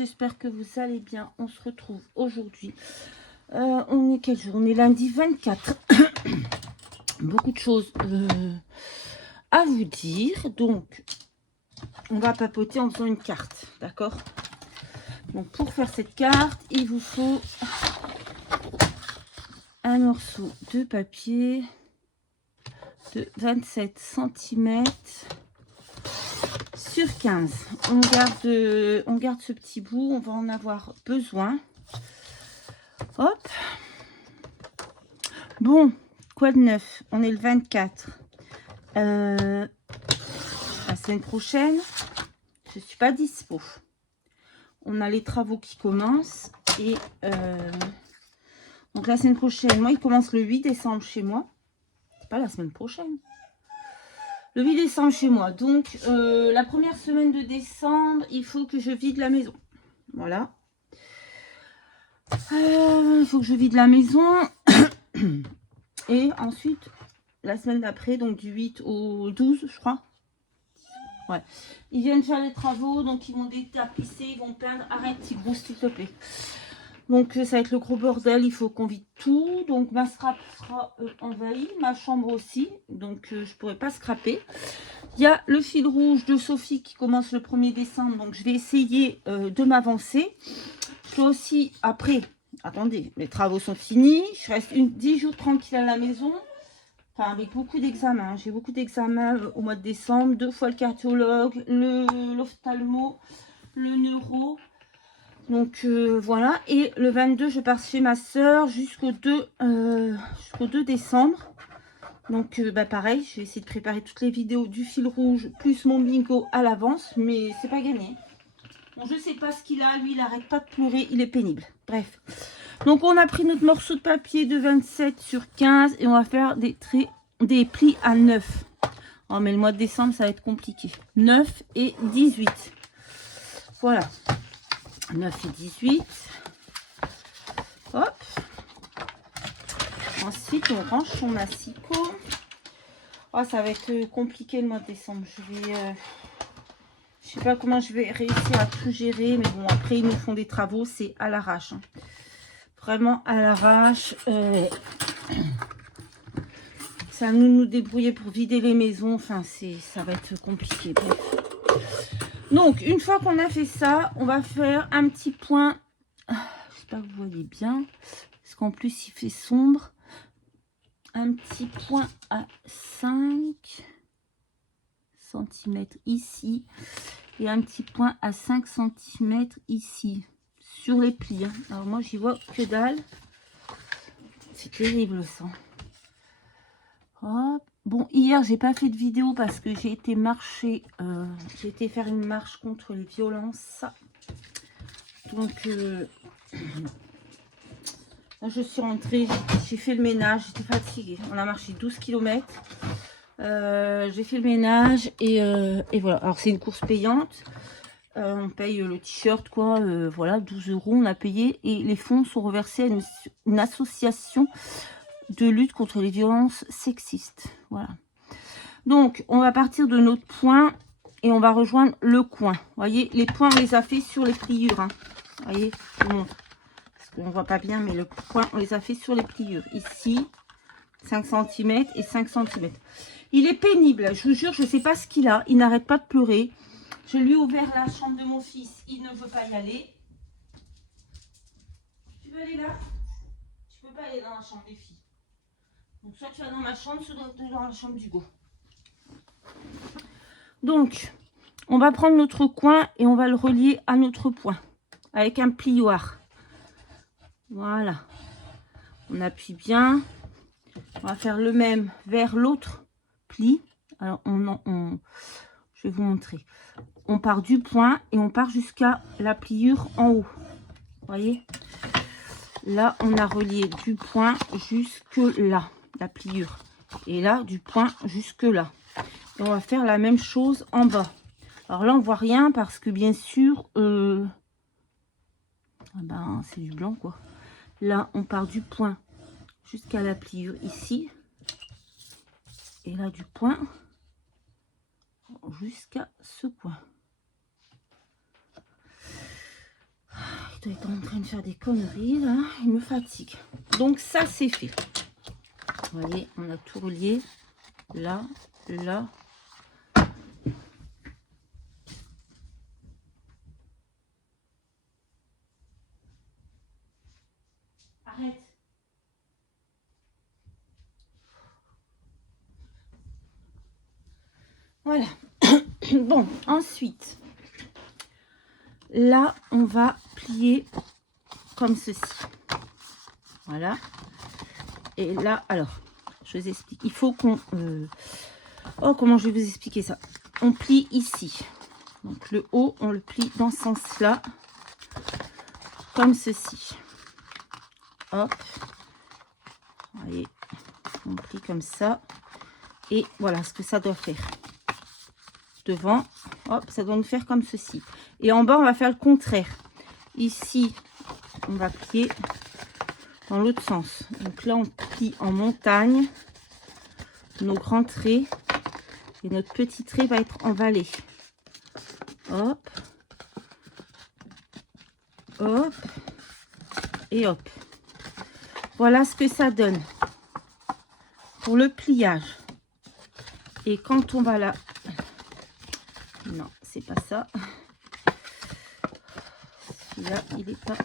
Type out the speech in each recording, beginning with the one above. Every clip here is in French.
j'espère que vous allez bien. On se retrouve aujourd'hui. On est quel jour? On est lundi 24. Beaucoup de choses à vous dire. Donc, on va papoter en faisant une carte. D'accord? Donc, pour faire cette carte, il vous faut un morceau de papier de 27 cm sur 15. On garde ce petit bout, on va en avoir besoin. Hop. Bon, quoi de neuf? On est le 24. La semaine prochaine, je ne suis pas dispo. On a les travaux qui commencent. Et donc la semaine prochaine, moi, il commence le 8 décembre chez moi. C'est pas la semaine prochaine. Le 8 décembre chez moi. Donc, la première semaine de décembre, il faut que je vide la maison. Voilà. Il faut que je vide la maison. Et ensuite, la semaine d'après, donc du 8 au 12, je crois. Ouais. Ils viennent faire les travaux, donc ils vont détapisser, ils vont peindre. Arrête, petit gros, s'il te plaît. Donc, ça va être le gros bordel. Il faut qu'on vide tout. Donc, ma scrap sera envahie. Ma chambre aussi. Donc, je pourrai pas scraper. Il y a le fil rouge de Sophie qui commence le 1er décembre. Donc, je vais essayer de m'avancer. Je peux aussi, après, attendez, les travaux sont finis. Je reste 10 jours tranquille à la maison. Enfin, avec beaucoup d'examens. J'ai beaucoup d'examens au mois de décembre. 2 fois le cardiologue, l'ophtalmo, le neuro. Donc, voilà. Et le 22, je pars chez ma soeur jusqu'au 2 décembre. Donc, pareil, je vais essayer de préparer toutes les vidéos du fil rouge plus mon bingo à l'avance. Mais c'est pas gagné. Bon, je sais pas ce qu'il a. Lui, il arrête pas de pleurer. Il est pénible. Bref. Donc, on a pris notre morceau de papier de 27 sur 15 et on va faire des plis à 9. Oh, mais le mois de décembre, ça va être compliqué. 9 et 18. Voilà. 9 et 18. Hop. Ensuite, on range son massicot. Oh, ça va être compliqué le mois de décembre. Je sais pas comment je vais réussir à tout gérer. Mais bon, après, ils nous font des travaux. C'est à l'arrache. Hein. Vraiment à l'arrache. Ça va nous débrouiller pour vider les maisons. Enfin, ça va être compliqué. Bref. Donc, une fois qu'on a fait ça, on va faire un petit point. J'espère que vous voyez bien. Parce qu'en plus, il fait sombre. Un petit point à 5 cm ici. Et un petit point à 5 cm ici. Sur les plis. Hein. Alors, moi, j'y vois que dalle. C'est terrible, ça. Hop. Bon, hier, j'ai pas fait de vidéo parce que j'ai été marcher. J'ai été faire une marche contre les violences. Donc, là, je suis rentrée. J'ai fait le ménage. J'étais fatiguée. On a marché 12 km. J'ai fait le ménage. Et voilà. Alors, c'est une course payante. On paye le t-shirt, quoi. Voilà, 12 €. On a payé. Et les fonds sont reversés à une association de lutte contre les violences sexistes. Voilà. Donc, on va partir de notre point et on va rejoindre le coin. Vous voyez, les points, on les a fait sur les pliures. Hein. Vous voyez, je vous montre. Parce qu'on ne voit pas bien, mais le point, on les a fait sur les pliures. Ici, 5 cm et 5 cm. Il est pénible, je vous jure, je ne sais pas ce qu'il a. Il n'arrête pas de pleurer. Je lui ai ouvert la chambre de mon fils. Il ne veut pas y aller. Tu veux aller là? Tu ne peux pas aller dans la chambre des filles. Donc, soit tu vas dans ma chambre, soit dans la chambre d'Hugo. Donc, on va prendre notre coin et on va le relier à notre point. Avec un plioir. Voilà. On appuie bien. On va faire le même vers l'autre pli. Alors, je vais vous montrer. On part du point et on part jusqu'à la pliure en haut. Vous voyez? Là, on a relié du point jusque là, la pliure. Et là, du point jusque là. Et on va faire la même chose en bas. Alors là, on voit rien parce que bien sûr, c'est du blanc, quoi. Là, on part du point jusqu'à la pliure ici. Et là, du point jusqu'à ce point. doit être en train de faire des conneries là, il me fatigue. Donc ça c'est fait. Vous voyez, on a tout relié. Là, là. Arrête. Voilà. Bon, ensuite, là, on va plier comme ceci. Voilà. Et là, alors, je vous explique. Il faut qu'on... Oh, comment je vais vous expliquer ça? On plie ici. Donc, le haut, on le plie dans ce sens-là. Comme ceci. Hop. Vous voyez, on plie comme ça. Et voilà ce que ça doit faire. Devant, hop, ça doit nous faire comme ceci. Et en bas, on va faire le contraire. Ici, on va plier dans l'autre sens. Donc là, on plie en montagne nos grands traits. Et notre petit trait va être en vallée. Hop. Hop. Et hop. Voilà ce que ça donne pour le pliage. Et quand on va là... Non, c'est pas ça. Celui-là, il est pas...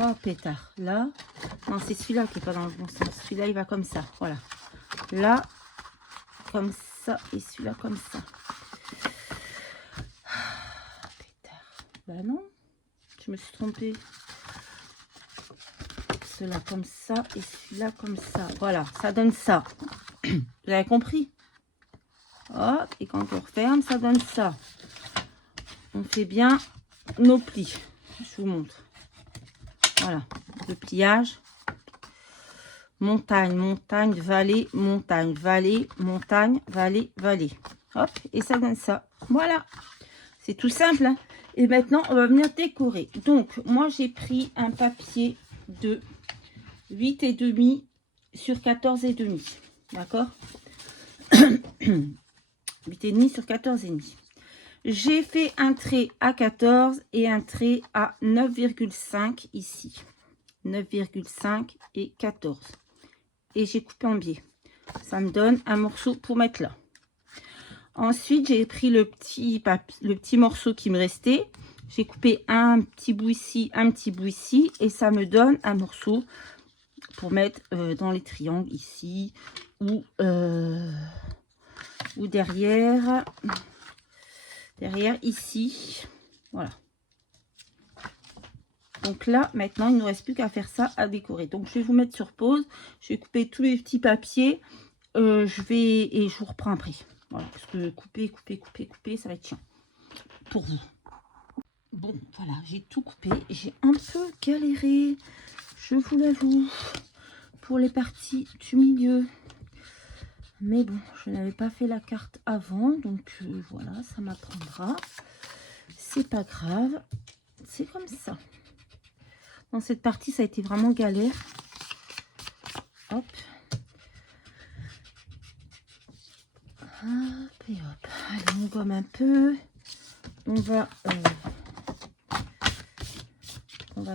Oh, pétard. Là. Non, c'est celui-là qui est pas dans le bon sens. Celui-là, il va comme ça. Voilà. Là, comme ça. Et celui-là, comme ça. Pétard. Bah non. Je me suis trompée. Celui-là comme ça. Et celui-là comme ça. Voilà. Ça donne ça. Vous avez compris? Hop. Et quand on referme, ça donne ça. On fait bien nos plis. Je vous montre. Voilà, le pliage. Montagne, montagne, vallée, montagne, vallée, montagne, vallée, vallée. Hop, et ça donne ça. Voilà, c'est tout simple. Hein. Et maintenant, on va venir décorer. Donc, moi, j'ai pris un papier de 8,5 sur 14,5. D'accord? 8,5 sur 14,5. J'ai fait un trait à 14 et un trait à 9,5 ici. 9,5 et 14. Et j'ai coupé en biais. Ça me donne un morceau pour mettre là. Ensuite, j'ai pris le petit morceau qui me restait. J'ai coupé un petit bout ici, un petit bout ici. Et ça me donne un morceau pour mettre dans les triangles ici. Ou derrière... Derrière ici, voilà. Donc là, maintenant, il ne nous reste plus qu'à faire ça, à décorer. Donc, je vais vous mettre sur pause. Je vais couper tous les petits papiers. Et je vous reprends après. Voilà, parce que couper, ça va être chiant pour vous. Bon, voilà, j'ai tout coupé. J'ai un peu galéré, je vous l'avoue, pour les parties du milieu. Mais bon, je n'avais pas fait la carte avant, donc voilà, ça m'apprendra. C'est pas grave, c'est comme ça. Dans cette partie, ça a été vraiment galère. Hop. Hop et hop. Allez, on gomme un peu. On va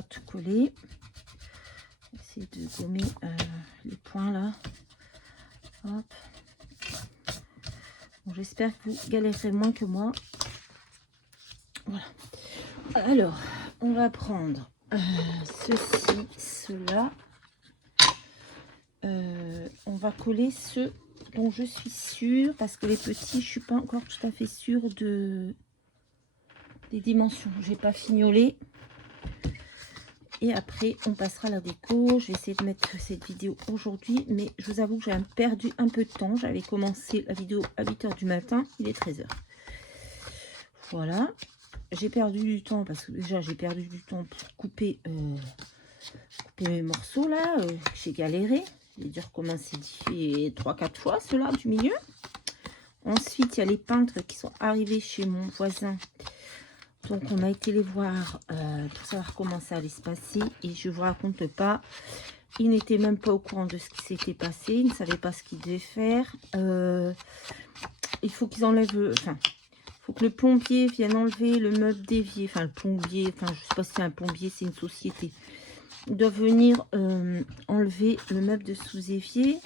tout coller. Essayer de gommer les points là. Hop. Bon, j'espère que vous galérerez moins que moi. Voilà. Alors, on va prendre ceci, cela. On va coller ceux dont je suis sûre, parce que les petits, je suis pas encore tout à fait sûre des dimensions. J'ai pas fignolé. Et après, on passera à la déco. Je vais essayer de mettre cette vidéo aujourd'hui, mais je vous avoue que j'ai perdu un peu de temps. J'avais commencé la vidéo à 8 h du matin. Il est 13 h. Voilà. J'ai perdu du temps parce que déjà, j'ai perdu du temps pour couper mes morceaux là. J'ai galéré. J'ai dû recommencer 3-4 fois ceux-là du milieu. Ensuite, il y a les peintres qui sont arrivés chez mon voisin. Donc, on a été les voir pour savoir comment ça allait se passer. Et je vous raconte pas, ils n'étaient même pas au courant de ce qui s'était passé. Ils ne savaient pas ce qu'ils devaient faire. Il faut qu'ils enlèvent... Enfin, faut que le plombier vienne enlever le meuble d'évier. Enfin, le plombier, enfin, je sais pas si c'est un plombier, c'est une société. Il doit venir enlever le meuble de sous-évier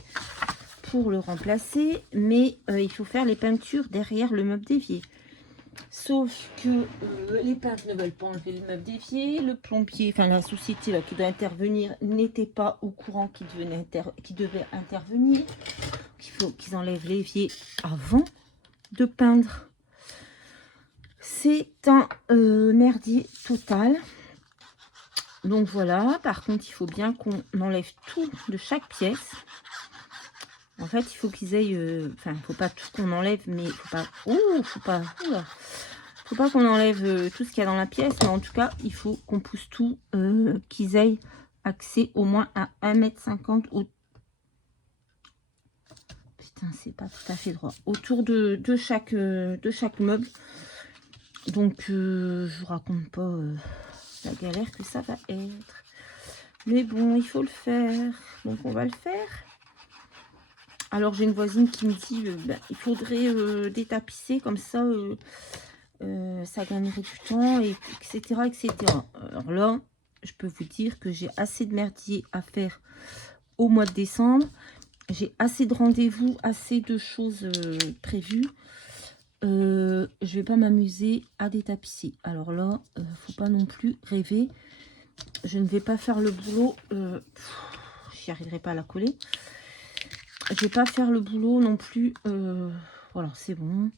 pour le remplacer. Mais il faut faire les peintures derrière le meuble d'évier. Sauf que les peintres ne veulent pas enlever le meuble d'évier. Le plombier, enfin la société là, qui doit intervenir n'était pas au courant qu'il devait intervenir. Il faut qu'ils enlèvent l'évier avant de peindre. C'est un merdier total. Donc voilà, par contre, il faut bien qu'on enlève tout de chaque pièce. En fait, il faut qu'ils aillent... Enfin, il ne faut pas tout qu'on enlève, mais il faut pas... Faut pas qu'on enlève tout ce qu'il y a dans la pièce, mais en tout cas, il faut qu'on pousse tout, qu'ils aient accès au moins à 1,50 m au... Putain, c'est pas tout à fait droit. Autour de chaque meuble. Donc, je vous raconte pas la galère que ça va être. Mais bon, il faut le faire. Donc, on va le faire. Alors, j'ai une voisine qui me dit, il faudrait détapisser comme ça, ça gagnerait du temps, et, etc., etc. Alors là, je peux vous dire que j'ai assez de merdier à faire au mois de décembre. J'ai assez de rendez-vous, assez de choses prévues. Je vais pas m'amuser à détapisser. Alors là, faut pas non plus rêver. Je ne vais pas faire le boulot. J'y arriverai pas à la coller. Je vais pas faire le boulot non plus. Voilà, c'est bon.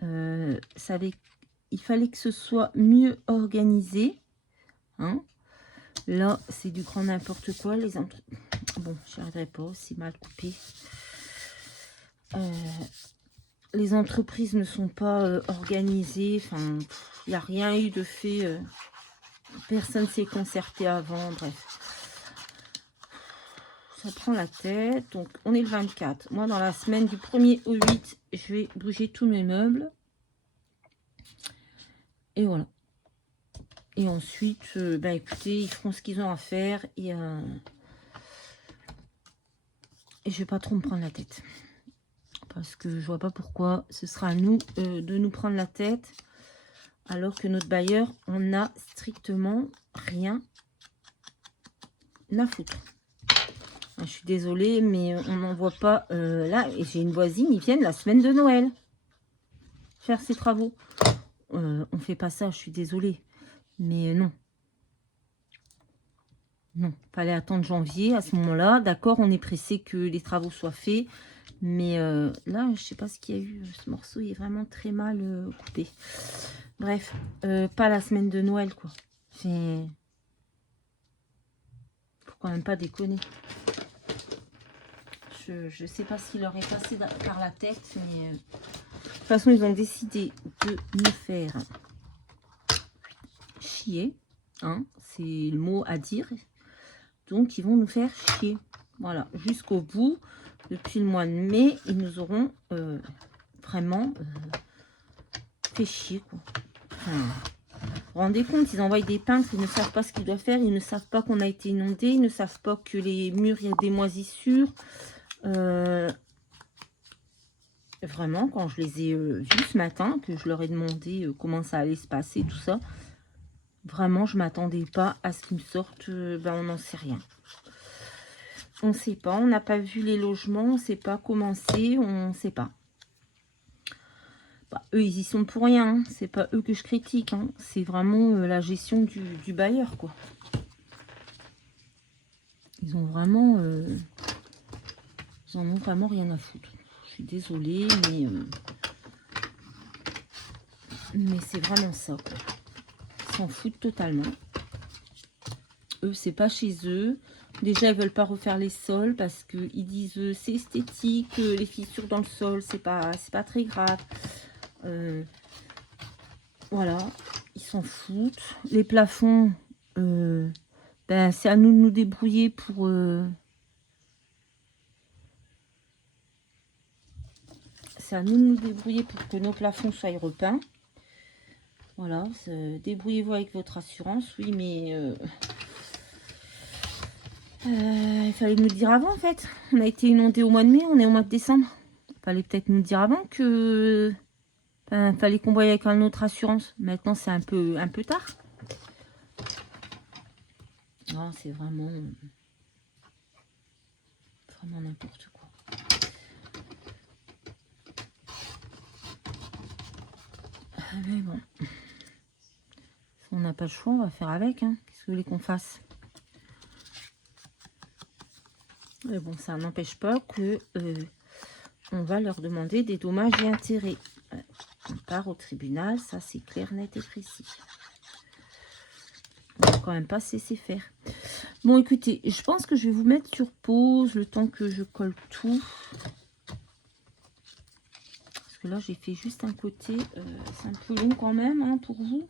Il fallait que ce soit mieux organisé. Hein. Là, c'est du grand n'importe quoi. Bon, j'y arriverai pas. C'est mal coupé. Les entreprises ne sont pas organisées. Enfin, il n'y a rien eu de fait. Personne s'est concerté avant. Bref. Ça prend la tête. Donc, on est le 24. Moi, dans la semaine du 1er au 8, je vais bouger tous mes meubles. Et voilà. Et ensuite, écoutez, ils feront ce qu'ils ont à faire. Et je vais pas trop me prendre la tête. Parce que je vois pas pourquoi ce sera à nous de nous prendre la tête. Alors que notre bailleur, on n'a strictement rien à foutre. Je suis désolée, mais on n'en voit pas là. Et j'ai une voisine, ils viennent la semaine de Noël faire ses travaux. On fait pas ça, je suis désolée. Mais non. Non, fallait attendre janvier à ce moment-là. D'accord, on est pressé que les travaux soient faits. Mais là, je sais pas ce qu'il y a eu. Ce morceau il est vraiment très mal coupé. Bref, pas la semaine de Noël, quoi. Faut quand même pas déconner. Je sais pas ce qui leur est passé par la tête, mais de toute façon, ils ont décidé de nous faire chier. Hein, c'est le mot à dire. Donc, ils vont nous faire chier. Voilà, jusqu'au bout. Depuis le mois de mai, ils nous auront vraiment fait chier, quoi. Enfin, vous vous rendez compte, ils envoient des peintres, ils ne savent pas ce qu'ils doivent faire, ils ne savent pas qu'on a été inondé, ils ne savent pas que les murs, il y a des moisissures. Vraiment, quand je les ai vus ce matin, que je leur ai demandé comment ça allait se passer, tout ça, vraiment, je ne m'attendais pas à ce qu'ils me sortent, on n'en sait rien. On ne sait pas, on n'a pas vu les logements, on ne sait pas comment c'est, on ne sait pas. Eux, ils y sont pour rien, hein. C'est pas eux que je critique, hein. C'est vraiment la gestion du bailleur, quoi. Ils ont vraiment... ils en ont vraiment rien à foutre. Je suis désolée, mais c'est vraiment ça, quoi. Ils s'en foutent totalement. Eux, c'est pas chez eux. Déjà, ils veulent pas refaire les sols parce qu'ils disent c'est esthétique, les fissures dans le sol, c'est pas très grave. Voilà, ils s'en foutent. Les plafonds, c'est à nous de nous débrouiller pour... c'est à nous de nous débrouiller pour que nos plafonds soient repeints. Voilà, débrouillez-vous avec votre assurance, oui, mais... il fallait nous le dire avant, en fait. On a été inondé au mois de mai, on est au mois de décembre. Il fallait peut-être nous dire avant que Enfin, fallait qu'on voie avec une autre assurance. Maintenant, c'est un peu tard. Non, c'est vraiment n'importe quoi. Mais bon. Si on n'a pas le choix, on va faire avec. Hein. Qu'est-ce que vous voulez qu'on fasse? Mais bon, ça n'empêche pas que on va leur demander des dommages et intérêts. On part au tribunal, ça c'est clair, net et précis. On va quand même pas se laisser faire. Bon, écoutez, je pense que je vais vous mettre sur pause le temps que je colle tout. Parce que là, j'ai fait juste un côté. C'est un peu long quand même hein, pour vous.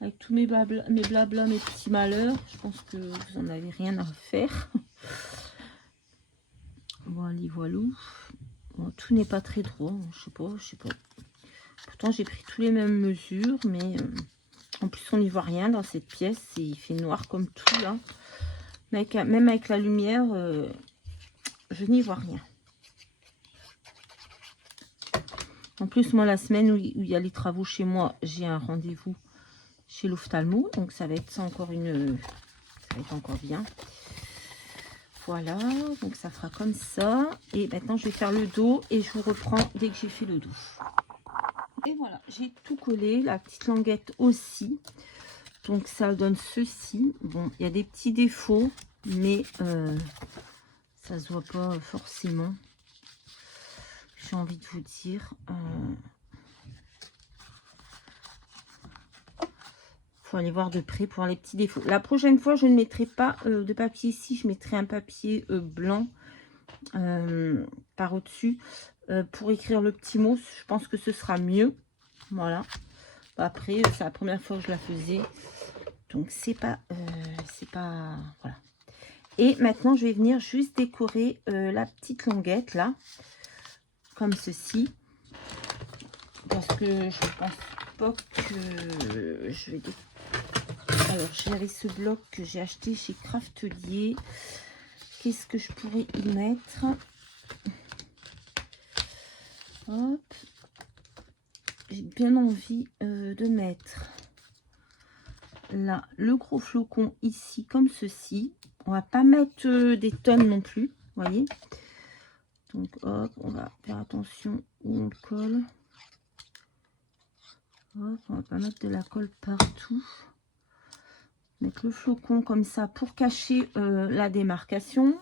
Avec tous mes blabla, mes petits malheurs. Je pense que vous n'en avez rien à faire. Voilà, voilà. Bon, tout n'est pas très droit. Je sais pas. Pourtant, j'ai pris tous les mêmes mesures. Mais en plus, on n'y voit rien dans cette pièce. Il fait noir comme tout là. Mais même avec la lumière, je n'y vois rien. En plus, moi, la semaine où il y a les travaux chez moi, j'ai un rendez-vous chez l'ophtalmo. Donc, ça va être ça encore une... Ça va être encore bien. Voilà. Donc, ça fera comme ça. Et maintenant, je vais faire le dos. Et je vous reprends dès que j'ai fait le dos. Et voilà. J'ai tout collé. La petite languette aussi. Donc, ça donne ceci. Bon, il y a des petits défauts. Mais ça se voit pas forcément. J'ai envie de vous dire... faut aller voir de près pour les petits défauts. La prochaine fois, je ne mettrai pas de papier ici. Je mettrai un papier blanc par au-dessus pour écrire le petit mot. Je pense que ce sera mieux. Voilà. Après, c'est la première fois que je la faisais. Donc, c'est pas... voilà. Et maintenant, je vais venir juste décorer la petite languette, là. Comme ceci. Parce que je pense pas que je vais... Alors, j'avais ce bloc que j'ai acheté chez Craftelier. Qu'est-ce que je pourrais y mettre? Hop. J'ai bien envie de mettre là le gros flocon ici, comme ceci. On va pas mettre des tonnes non plus, vous voyez. Donc, hop, on va faire attention où on le colle. Hop, on va pas mettre de la colle partout. Mettre le flocon comme ça pour cacher la démarcation.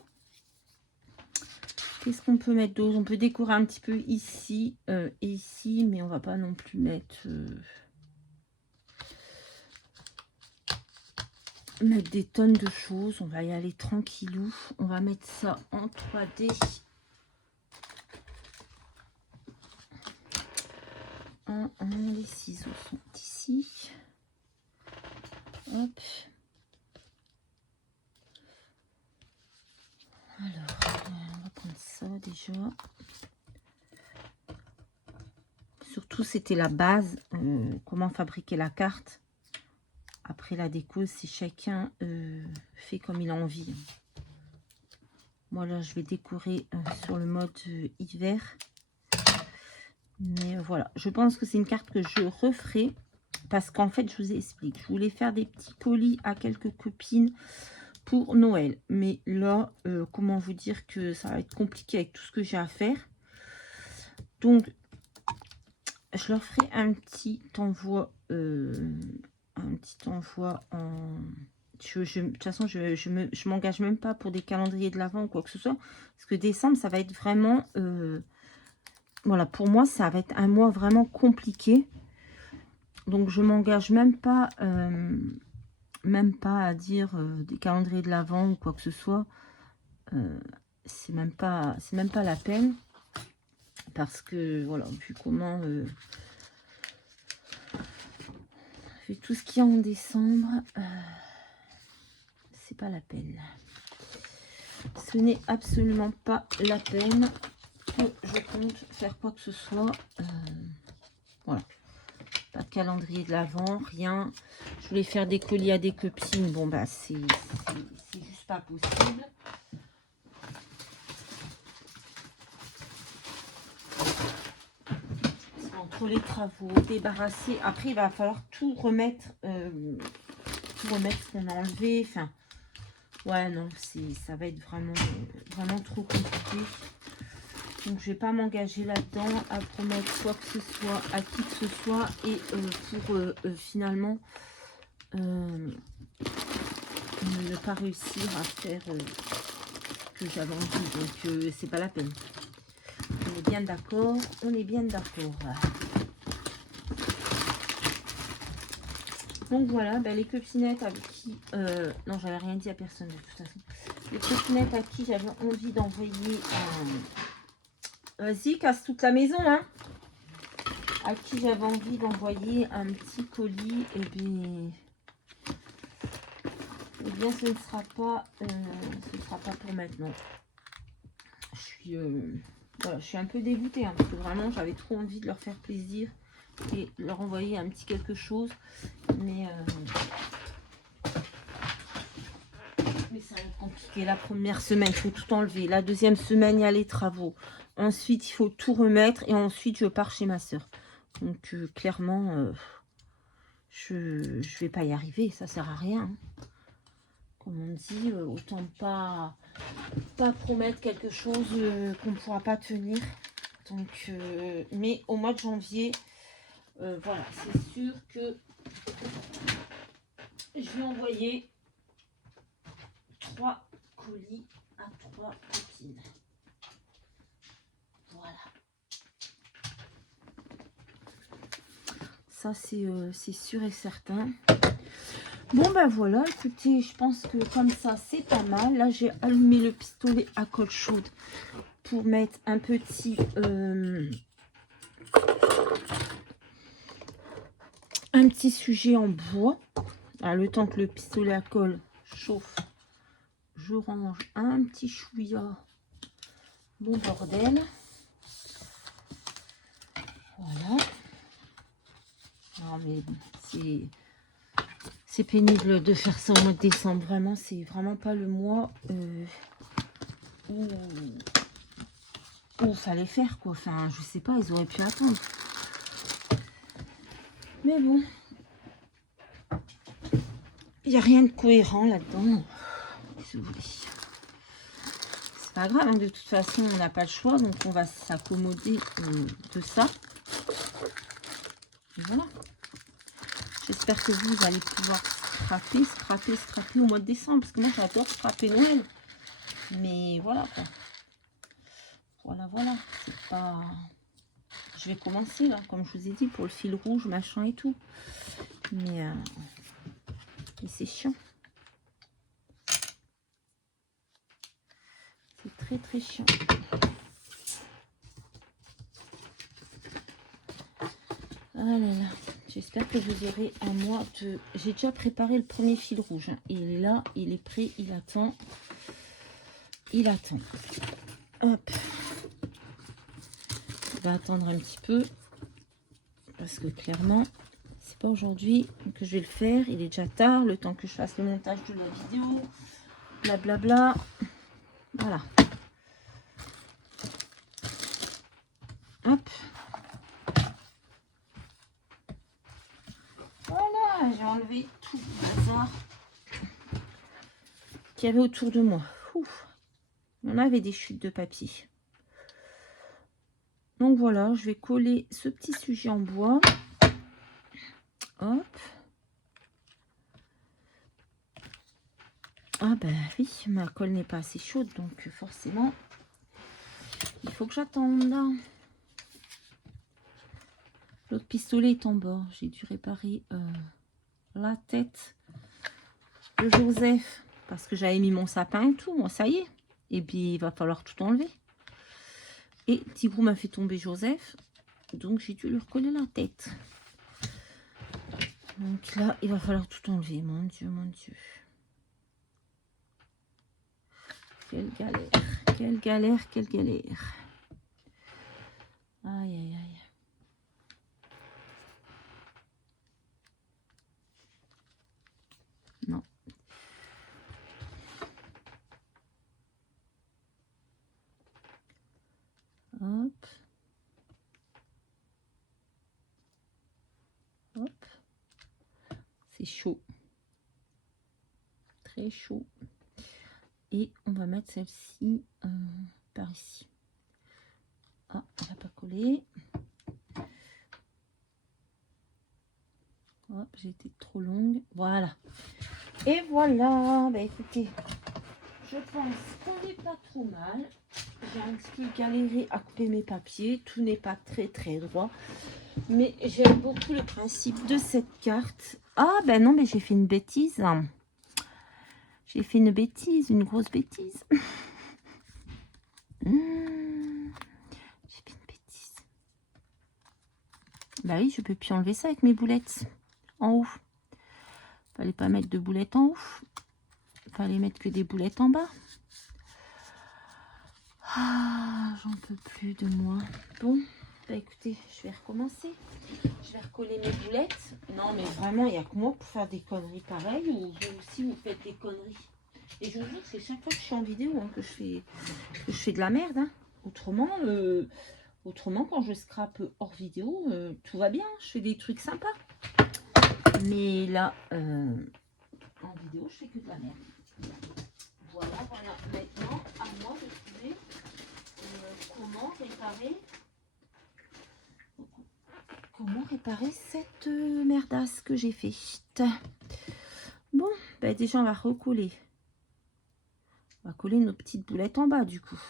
Qu'est-ce qu'on peut mettre d'autre? On peut décorer un petit peu ici et ici, mais on va pas non plus mettre des tonnes de choses. On va y aller tranquillou. On va mettre ça en 3D. Les ciseaux sont ici. Hop. Alors, on va prendre ça déjà. Surtout, c'était la base. Comment fabriquer la carte. Après, la déco, c'est chacun fait comme il a envie. Moi, là, je vais décorer sur le mode hiver. Mais voilà, je pense que c'est une carte que je referai. Parce qu'en fait, je vous explique. Je voulais faire des petits colis à quelques copines pour Noël. Mais là, comment vous dire que ça va être compliqué avec tout ce que j'ai à faire. Donc, je leur ferai un petit envoi. Un petit envoi en... de toute façon, je m'engage même pas pour des calendriers de l'Avent ou quoi que ce soit. Parce que décembre, ça va être vraiment... voilà, pour moi, ça va être un mois vraiment compliqué. Donc, je m'engage même pas à dire des calendriers de l'Avent ou quoi que ce soit. C'est même pas la peine. Parce que, voilà, vu comment... vu tout ce qu'il y a en décembre... c'est pas la peine. Ce n'est absolument pas la peine que je compte faire quoi que ce soit. Voilà. Pas de calendrier de l'Avent, rien. Je voulais faire des colis à des copines. Bon, bah, c'est juste pas possible. pour les travaux, débarrasser. Après, il va falloir tout remettre ce qu'on a enlevé. Enfin, ouais, non, ça va être vraiment trop compliqué. Donc, je vais pas m'engager là-dedans à promettre quoi que ce soit à qui que ce soit et pour finalement ne pas réussir à faire ce que j'avais envie. Donc, c'est pas la peine. On est bien d'accord, on est bien d'accord. Donc voilà, ben, les copinettes avec qui... non, j'avais rien dit à personne de toute façon. Les copinettes à qui j'avais envie d'envoyer... Vas-y, casse toute la maison, hein. À qui j'avais envie d'envoyer un petit colis, et bien... Eh bien, ce ne sera pas pour maintenant. Voilà, je suis un peu dégoûtée, hein, parce que vraiment, j'avais trop envie de leur faire plaisir et leur envoyer un petit quelque chose. Mais ça va être compliqué. La première semaine, il faut tout enlever. La deuxième semaine, il y a les travaux. Ensuite, il faut tout remettre. Et ensuite, je pars chez ma soeur. Donc, clairement, je vais pas y arriver. Ça sert à rien. Hein. Comme on dit, autant pas promettre quelque chose qu'on ne pourra pas tenir. Donc, mais au mois de janvier, voilà, c'est sûr que je vais envoyer 3 colis à 3 copines. Voilà. Ça, c'est sûr et certain. Bon, ben voilà, écoutez, je pense que comme ça, c'est pas mal. Là, j'ai allumé le pistolet à colle chaude pour mettre un petit... un petit sujet en bois. Alors, le temps que le pistolet à colle chauffe, je range un petit chouïa. Bon bordel. Voilà. Non, mais c'est pénible de faire ça au mois de décembre. Vraiment, c'est vraiment pas le mois où fallait faire, quoi. Enfin, je sais pas, ils auraient pu attendre. Mais bon. Il n'y a rien de cohérent là-dedans. C'est pas grave, hein, de toute façon, on n'a pas le choix. Donc, on va s'accommoder de ça. Et voilà. J'espère que vous allez pouvoir scraper au mois de décembre. Parce que moi, j'adore scraper Noël. Mais voilà, quoi. Voilà. C'est pas... Je vais commencer, là, comme je vous ai dit, pour le fil rouge, machin et tout. Mais c'est chiant. C'est très, très chiant. Ah là là. J'espère que vous aurez un mois de... J'ai déjà préparé le premier fil rouge. Hein. Il est là, il est prêt, il attend. Il attend. Hop. Il va attendre un petit peu. Parce que clairement, c'est pas aujourd'hui que je vais le faire. Il est déjà tard, le temps que je fasse le montage de la vidéo. Blablabla. Voilà. Hop. Voilà, j'ai enlevé tout le bazar qu'il y avait autour de moi. Ouf. On avait des chutes de papier. Donc voilà, je vais coller ce petit sujet en bois. Hop. Ah ben oui, ma colle n'est pas assez chaude, donc forcément, il faut que j'attende. L'autre pistolet est en bord. J'ai dû réparer la tête de Joseph parce que j'avais mis mon sapin et tout. Moi, ça y est. Et puis, il va falloir tout enlever. Et Tigrou m'a fait tomber Joseph, donc j'ai dû lui recoller la tête. Donc là, il va falloir tout enlever. Mon Dieu, mon Dieu. Quelle galère, quelle galère, quelle galère. Aïe, aïe, aïe. Non. Hop. chaud. Très chaud. Et on va mettre celle-ci par ici. Ah, elle n'a pas collé. Hop, j'ai été trop longue. Voilà. Et voilà. Bah écoutez, je pense qu'on n'est pas trop mal. J'ai un petit peu galéré à couper mes papiers. Tout n'est pas très droit. Mais j'aime beaucoup le principe de cette carte. Ah ben non, mais j'ai fait une bêtise. J'ai fait une bêtise, une grosse bêtise. J'ai fait une bêtise. Bah oui, je peux plus enlever ça avec mes boulettes en haut. Fallait pas mettre de boulettes en haut. Fallait mettre que des boulettes en bas. Ah, j'en peux plus de moi. Bon, bah écoutez, je vais recommencer. Je vais recoller mes boulettes. Non, mais vraiment, il n'y a que moi pour faire des conneries pareilles. Ou vous aussi, vous faites des conneries. Et je vous jure, c'est chaque fois que je suis en vidéo que je fais de la merde. Hein. Autrement, quand je scrape hors vidéo, tout va bien. Je fais des trucs sympas. Mais là, en vidéo, je fais que de la merde. Voilà. Maintenant, à moi de trouver comment réparer cette merdasse que j'ai fait. Bon, bah déjà, on va recoller. On va coller nos petites boulettes en bas, du coup.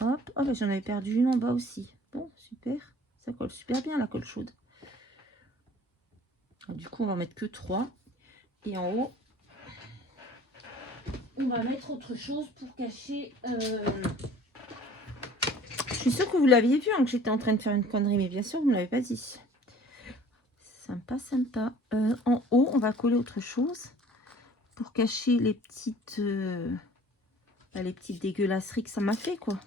Hop, oh, bah, j'en avais perdu une en bas aussi. Bon, super. Ça colle super bien, la colle chaude. Du coup, on va mettre que 3. Et en haut, on va mettre autre chose pour cacher... Je suis sûre que vous l'aviez vu, hein, que j'étais en train de faire une connerie, mais bien sûr, vous ne me l'avez pas dit. Sympa, sympa. En haut, on va coller autre chose pour cacher les petites dégueulasseries que ça m'a fait, quoi.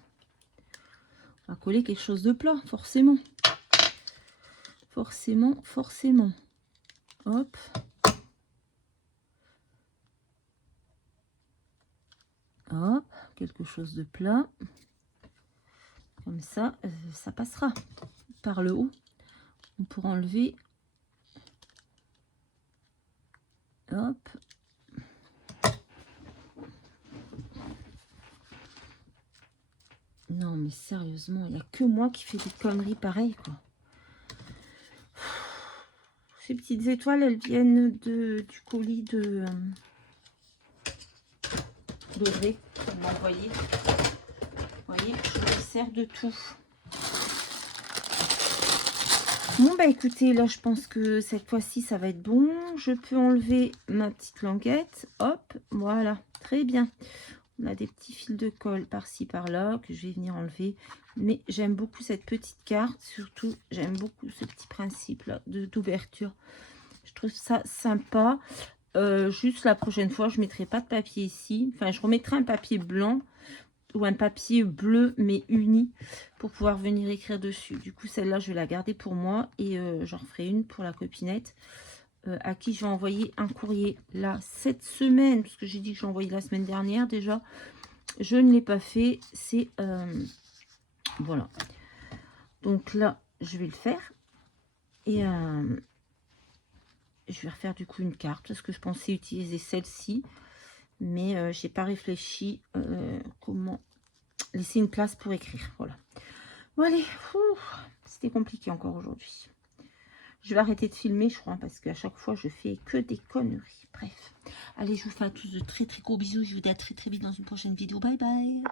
On va coller quelque chose de plat, forcément. Forcément. Hop. Hop, quelque chose de plat. Comme ça, ça passera par le haut. On pourra enlever. Hop. Non, mais sérieusement, il n'y a que moi qui fais des conneries pareilles, quoi. Ces petites étoiles, elles viennent du colis de d'Audrey qu'on m'a envoyé. Vous voyez, je me sers de tout. Bon, bah écoutez, là, je pense que cette fois-ci, ça va être bon. Je peux enlever ma petite languette. Hop, voilà, très bien. On a des petits fils de colle par-ci, par-là, que je vais venir enlever. Mais j'aime beaucoup cette petite carte. Surtout, j'aime beaucoup ce petit principe-là d'ouverture. Je trouve ça sympa. Juste la prochaine fois, je ne mettrai pas de papier ici. Enfin, je remettrai un papier blanc ou un papier bleu, mais uni, pour pouvoir venir écrire dessus. Du coup, celle-là, je vais la garder pour moi. Et j'en ferai une pour la copinette. À qui je vais envoyer un courrier là cette semaine, parce que j'ai dit que j'ai envoyé la semaine dernière déjà. Je ne l'ai pas fait. C'est voilà. Donc là, je vais le faire. Et je vais refaire du coup une carte parce que je pensais utiliser celle-ci, mais j'ai pas réfléchi comment laisser une place pour écrire. Voilà. Bon allez, c'était compliqué encore aujourd'hui. Je vais arrêter de filmer, je crois, parce qu'à chaque fois je fais que des conneries. Bref, allez, je vous fais à tous de très gros bisous. Je vous dis à très vite dans une prochaine vidéo. Bye bye.